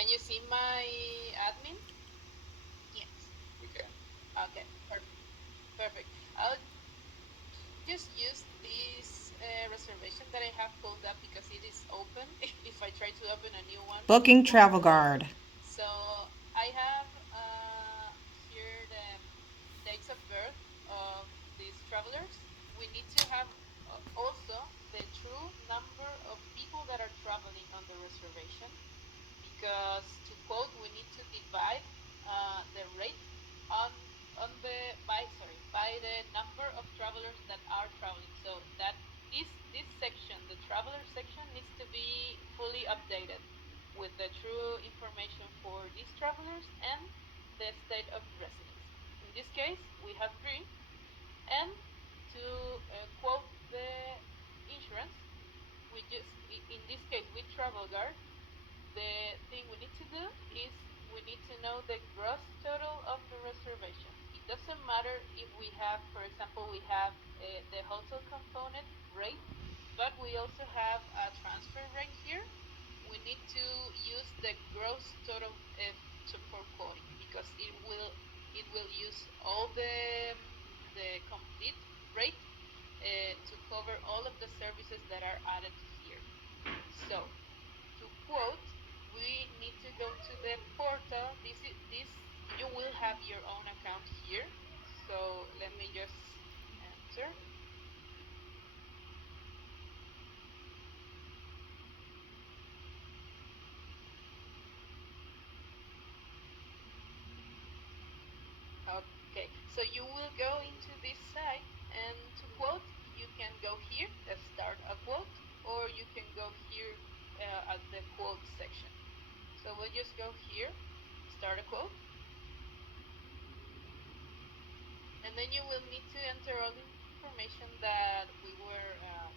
Can you see my admin? Yes. We can. Okay, perfect. I'll just use this reservation that I have pulled up because it is open. If I try to open a new one, Booking it won't. travel guard. So I have here the dates of birth of these travelers. We need to have also the true number of people that are traveling on the reservation, because to quote, we need to divide the rate on the by the number of travelers that are traveling. So that this section, the traveler section, needs to be fully updated with the true information for these travelers and the state of residence. In this case, we have three, and to quote the insurance, we just in this case with travel guard, the thing we need to do is we need to know the gross total of the reservation. It doesn't matter if we have, for example, we have the hotel component rate, but we also have a transfer rate here. We need to use the gross total for quoting, because it will use all the complete rate to cover all of the services that are added here. So to quote, we need to go to the portal. This you will have your own account here. So let me just enter. Okay, so you will go into this site, and to quote, you can go here, start a quote, or you can go here at the quote section. So we'll just go here, start a quote, and then you will need to enter all the information that we were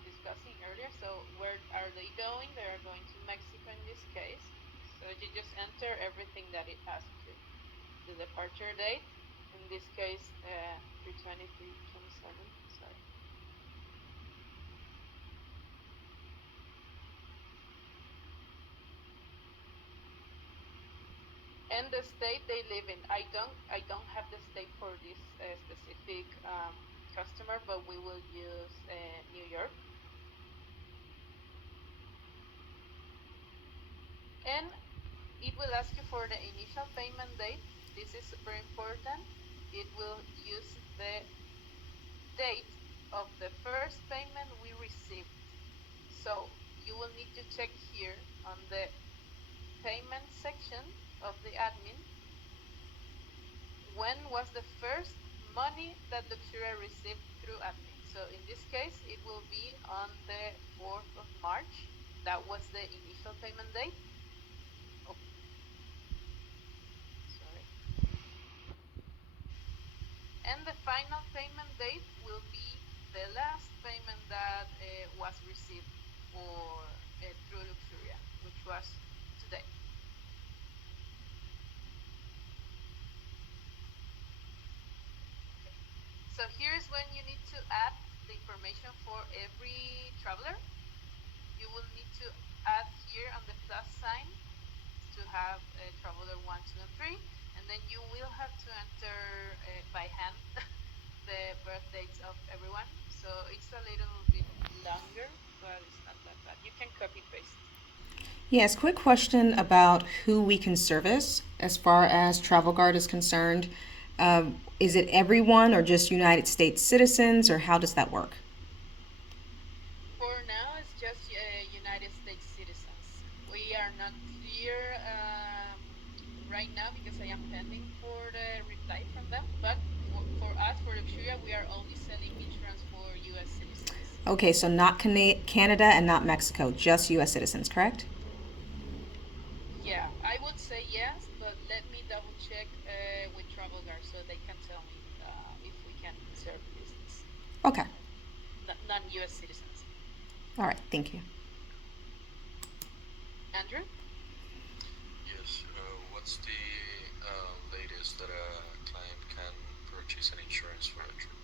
discussing earlier. So where are they going? They are going to Mexico in this case. So you just enter everything that it asks you. The departure date, in this case 3/23/27, sorry. And the state they live in. I don't have the state for this specific customer, but we will use New York. And it will ask you for the initial payment date. This is super important. It will use the date of the first payment we received. So you will need to check here on the payment section of the admin, when was the first money that Luxuria received through admin. So in this case, it will be on the 4th of March. That was the initial payment date. Oh, sorry. And the final payment date will be the last payment that was received for through Luxuria, which was today. Okay. So here's when you need to add the information for every traveler. You will need to add here on the plus sign to have traveler 1, 2, and 3, and then you will have to enter by hand the birth dates of everyone. So it's a little bit longer, but it's not that bad. You can copy paste. Yes, quick question about who we can service as far as travel guard is concerned. Is it everyone or just United States citizens, or how does that work? For now, it's just United States citizens. We are not clear right now because I am pending for the reply from them. But for us, for Luxuria, we are only selling insurance for U.S. citizens. Okay, so not Canada and not Mexico, just U.S. citizens, correct? Yeah, I would say yes, but let me double check with Travel Guard so they can tell me if we can serve business. Okay. Non-U.S. citizens. All right, thank you. Andrew? Yes. What's the latest that a client can purchase an insurance for a trip?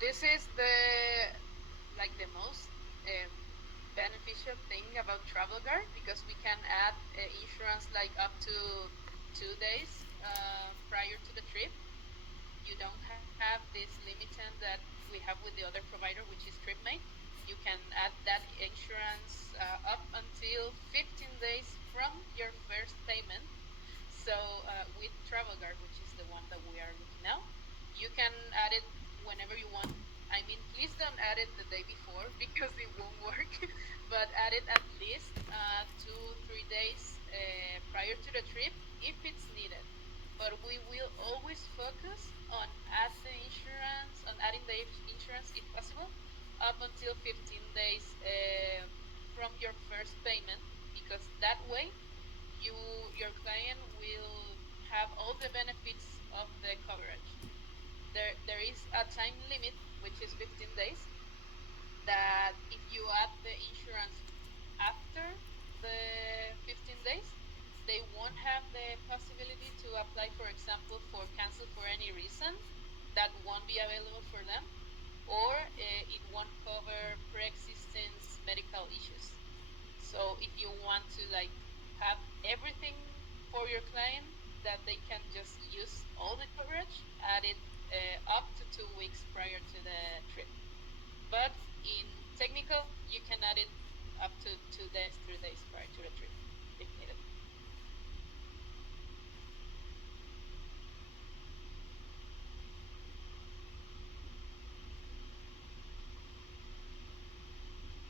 This is the most. beneficial thing about travel guard because we can add insurance like up to 2 days prior to the trip. You don't have this limitation that we have with the other provider, which is TripMate. You can add that insurance up until 15 days from your first payment. So with TravelGuard, which is the one that we are looking now, you can add it whenever you want. I mean, please don't add it the day before because it won't work, but add it at least 2 3 days prior to the trip if it's needed. But we will always focus on adding the insurance if possible up until 15 days from your first payment, because that way you your client will have all the benefits of the coverage. There is a time limit, which is 15 days, that if you add the insurance after the 15 days, they won't have the possibility to apply, for example, for cancel for any reason. That won't be available for them, or it won't cover pre-existing medical issues. So if you want to like have everything for your client that they can just use all the coverage, add it up to 2 weeks prior to the trip. But in technical, you can add it up to 2 days, 3 days prior to the trip if needed.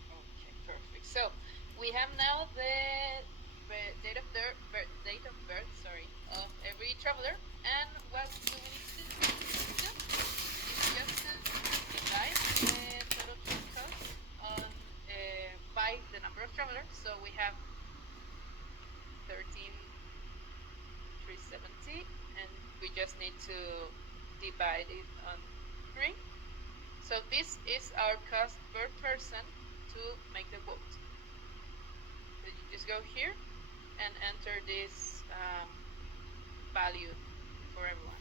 Okay, perfect. So we have now the date of birth, sorry, of every traveler, and what do we need to do? Is just to divide the total trip cost on by the number of travelers. So we have 13,370, and we just need to divide it on 3. So this is our cost per person to make the quote. So you just go here and enter this value for everyone.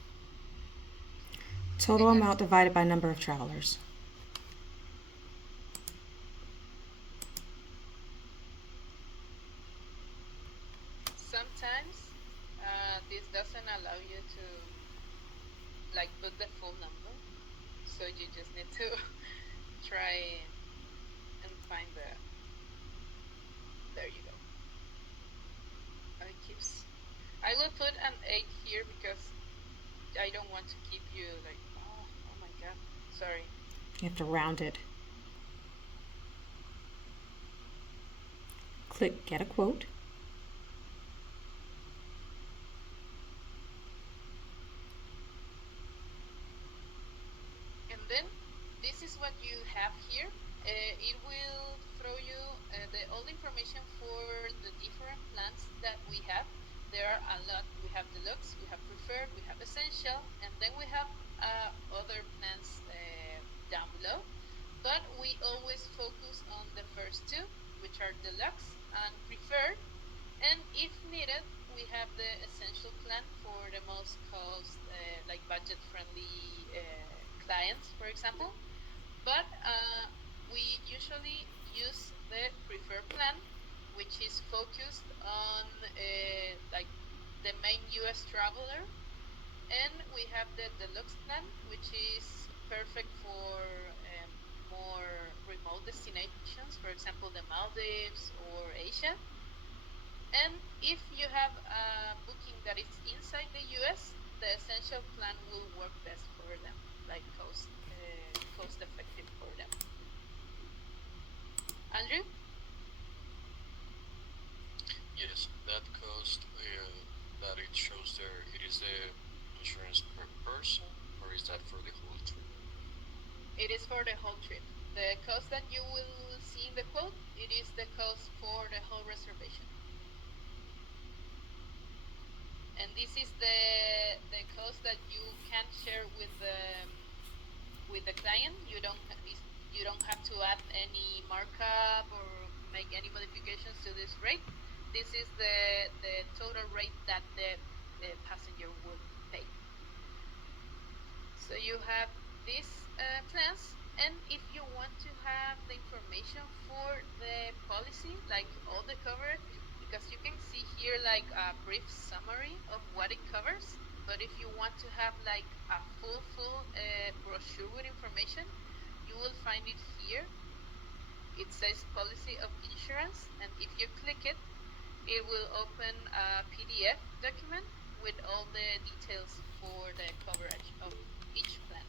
Total amount divided by number of travelers. Sometimes this doesn't allow you to like put the full number, so you just need to try and find the. There you go. It keeps. I will put an 8 here because I don't want to keep you like, oh my god, sorry. You have to round it. Click Get a Quote. And then this is what you have here. It will throw you all the information for the different plans that we have. There are a lot. We have deluxe, we have preferred, we have essential, and then we have other plans down below. But we always focus on the first two, which are deluxe and preferred. And if needed, we have the essential plan for the most cost, like budget friendly clients, for example. But we usually use the preferred plan, which is focused on like the main US traveler. And we have the deluxe plan, which is perfect for more remote destinations, for example, the Maldives or Asia. And if you have a booking that is inside the US, the essential plan will work best for them, like cost effective for them. Andrew? Yes, that cost that it shows there, it is the insurance per person, or is that for the whole trip? It is for the whole trip. The cost that you will see in the quote, it is the cost for the whole reservation. And this is the cost that you can share with the client. You don't have to add any markup or make any modifications to this rate. This is the total rate that the passenger would pay. So you have these plans, And if you want to have the information for the policy, like all the coverage, because you can see here like a brief summary of what it covers. But if you want to have like a full brochure with information, you will find it here. It says policy of insurance, and if you click it, it will open a PDF document with all the details for the coverage of each plan.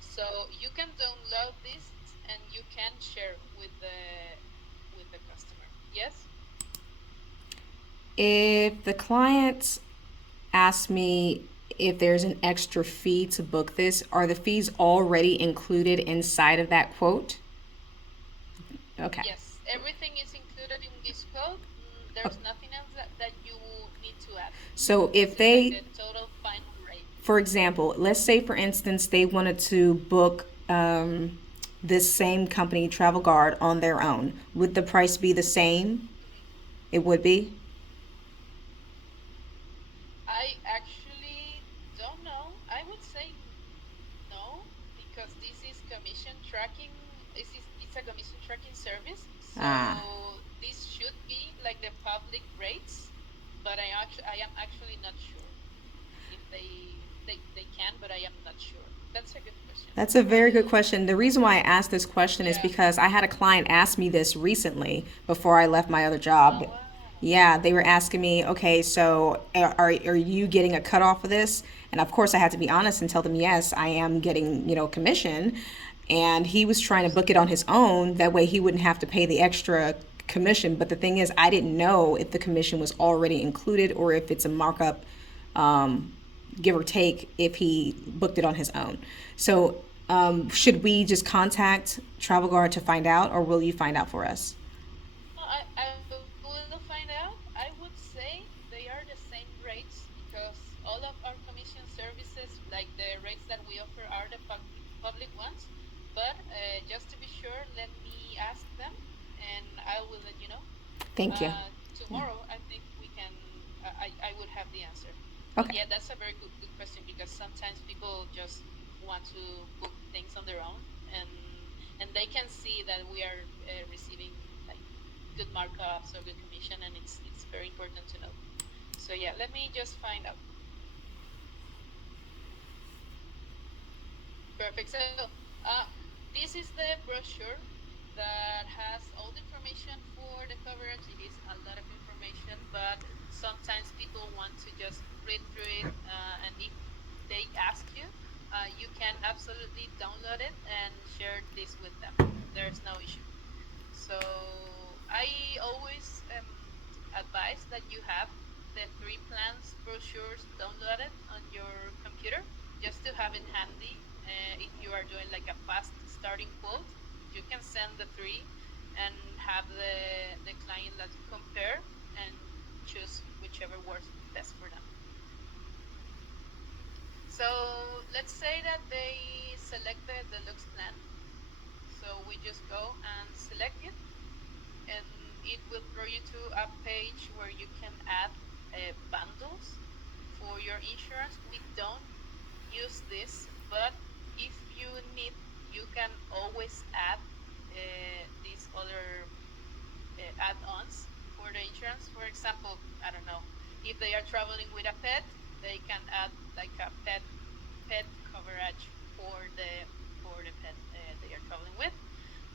So you can download this and you can share with the customer. Yes? If the client asks me if there's an extra fee to book this, are the fees already included inside of that quote? Okay. Yes. Everything is included in this quote. There's nothing else that you need to add. So This if is like they, the total final rate. for example, let's say for instance they wanted to book this same company, Travel Guard, on their own, would the price be the same? Mhm. It would be. I actually don't know. I would say no, because this is commission tracking. It's a commission tracking service, Ah, so this should be like the public rates. But I am actually not sure if they can, but I am not sure. That's a good question. that's a very good I'll question. The reason why I asked this question is Yeah. because I had a client ask me this recently before I left my other job. Oh wow. Yeah, they were asking me, okay, so are you getting a cut off of this? And of course, I had to be honest and tell them, yes, I am getting, commission. And he was Of trying to course. book it on his own. That way he wouldn't have to pay the extra commission. But the thing is, I didn't know if the commission was already included or if it's a markup, um, give or take, if he booked it on his own. So, should we just contact Travel Guard to find out, or will you find out for us? I will find out. I would say they are the same rates because all of our commission services, like the rates that we offer, are the public ones. But just to be sure, let me ask them, and I will let you know. Thank you. Yeah. Tomorrow, I think we can. I would have the answer. But Okay. yeah, that's a very good question because sometimes people just want to book things on their own, and they can see that we are receiving like good markups or good commission, and it's very important to know. So yeah, let me just find out. Perfect. So this is the brochure that has all the information for the coverage. It is a lot of information, but sometimes people want to just read through it, and if they ask you, you can absolutely download it and share this with them. There's no issue. So I always advise that you have the three plans brochures downloaded on your computer just to have it handy. If you are doing like a fast starting quote, you can send the three and have the client like compare and choose whichever works best for them. So let's say that they select the deluxe plan. So we just go and select it, and it will throw you to a page where you can add bundles for your insurance. We don't use this, but if you need, you can always add these other add-ons for the insurance. For example, I don't know, if they are traveling with a pet, they can add like a pet coverage for the pet they are traveling with.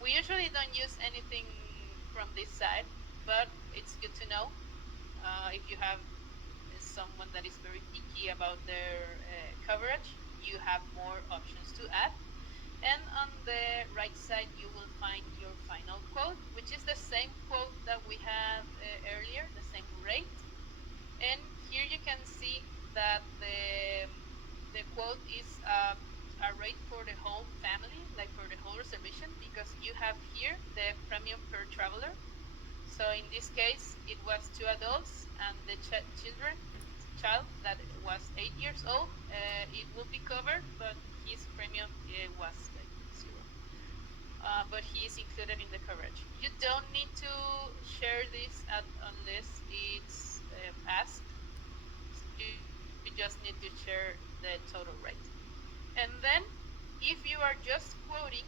We usually don't use anything from this side, but it's good to know if you have someone that is very picky about their coverage. You have more options to add. And on the right side, you will find your final quote, which is the same quote that we had earlier, the same rate. And here you can see that the quote is a rate for the whole family, like for the whole reservation, because you have here the premium per traveler. So in this case, it was two adults and the child that was 8 years old. It will be covered, but his premium was like zero. But he is included in the coverage. You don't need to share this unless it's asked. You just need to share the total rate. And then, if you are just quoting,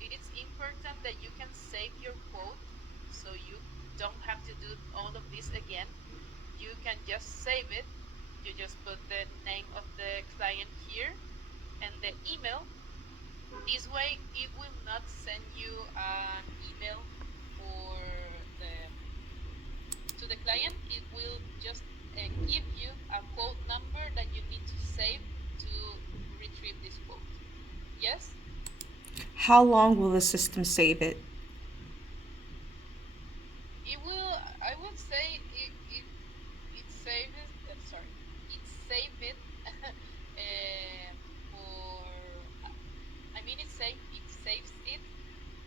it is important that you can save your quote, so you don't have to do all of this again. You can just save it. You just put the name of the client here and the email. This way, it will not send you an email for the to the client. It will just give you a quote number that you need to save to retrieve this quote. Yes, How long will the system save it? it will. I would say it saves. Sorry, it save it for. I mean, it saves it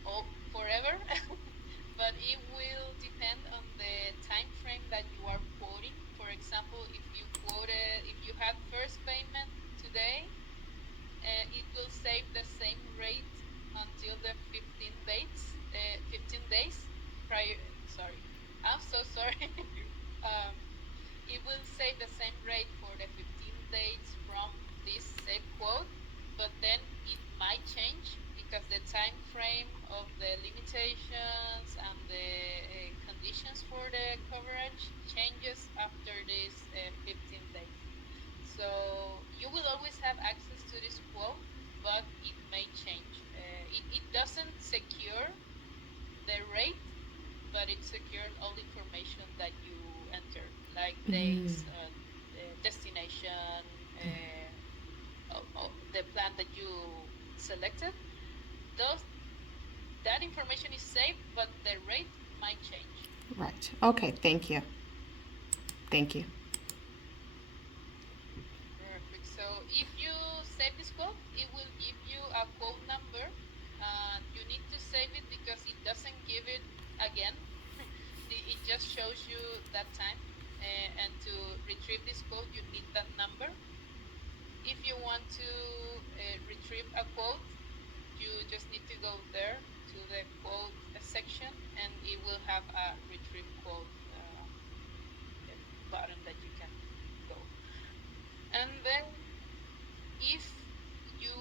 all forever, but it will depend on the time frame that you are quoting. For example, if you had first payment today, it will save the same rate until the 15 days prior. Sorry, I'm so sorry. um, it will save the same rate for the 15 days from this save quote, but then it might change because the time frame of the limitations and the conditions for the coverage changes after these 15 days. So you will always have access to this quote, but it may change. It doesn't secure the rate, but it secures all the information that you enter, like dates, destination, the plan that you selected. Those That information is saved, but the rate might change. Right. Okay. Thank you. Thank you. Perfect. So if you save this quote, it will give you a quote number. You need to save it because it doesn't give it again. It just shows you that time. And to retrieve this quote, you need that number. If you want to retrieve a quote, you just need to go there to the quote section, and it will have a retrieve quote button that you can go. And then if you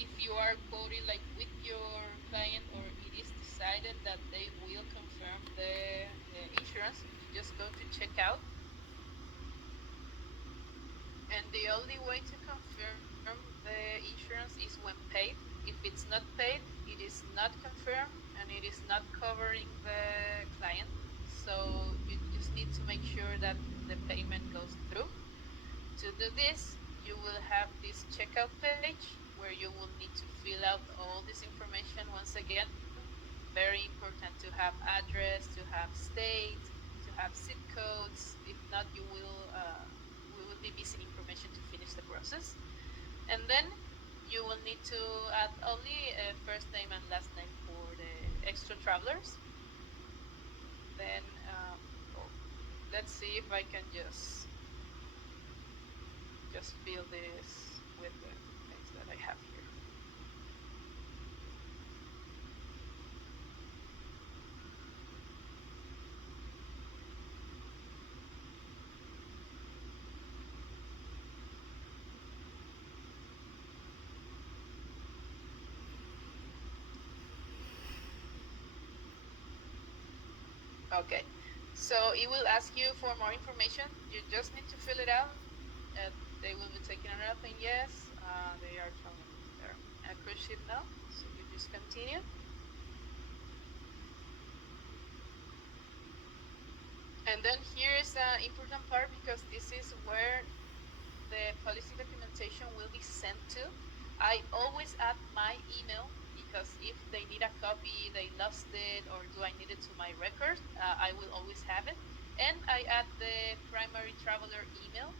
if you are quoting like with your client, or it is decided that they will confirm the insurance, you just go to checkout, and the only way to confirm the insurance is when paid. If it's not paid, it is not confirmed and it is not covering the client. So you just need to make sure that the payment goes through. To do this, you will have this checkout page where you will need to fill out all this information once again. Very important to have address, to have state, to have zip codes. If not, we will be missing information to finish the process. And then you will need to add only a first name and last name for the extra travelers. Then oh, let's see if I can just fill this with the things that I have here. Okay, so it will ask you for more information. You just need to fill it out. They will be taking another thing. Yes, they are traveling. They're on a cruise ship now, so you just continue. And then here is an important part because this is where the policy documentation will be sent to. I always add my email because if they need a copy, they lost it, or do I need it to my record, I will always have it. And I add the primary traveler email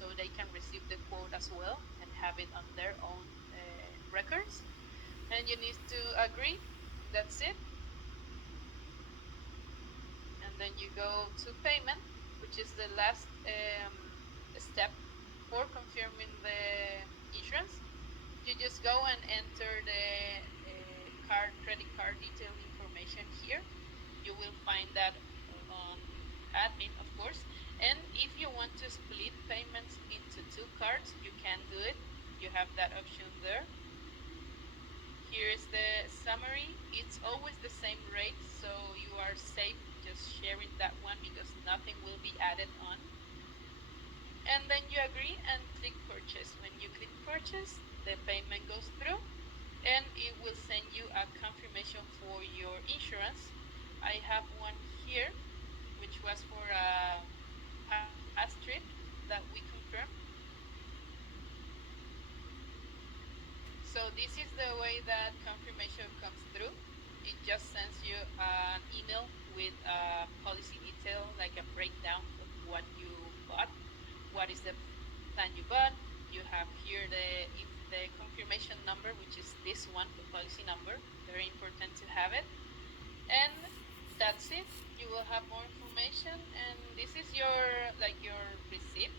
so they can receive the quote as well and have it on their own records. And you need to agree. That's it. And then you go to payment, which is the last step for confirming the insurance. You just go and enter the credit card detail information here. You will find that on admin, of course. And if you want to split payments into two cards, you can do it. You have that option there. Here is the summary. It's always the same rate, so you are safe just sharing that one because nothing will be added on. And then you agree and click purchase. When you click purchase, the payment goes through and it will send you a confirmation for your insurance. I have one here, which was for a past trip that we confirmed. So this is the way that confirmation comes through. It just sends you an email with a policy detail, like a breakdown of what you bought, what is the plan you bought. You have here the confirmation number, which is this one, the policy number. Very important to have it. And that's it. You will have more information, and this is your like your receipt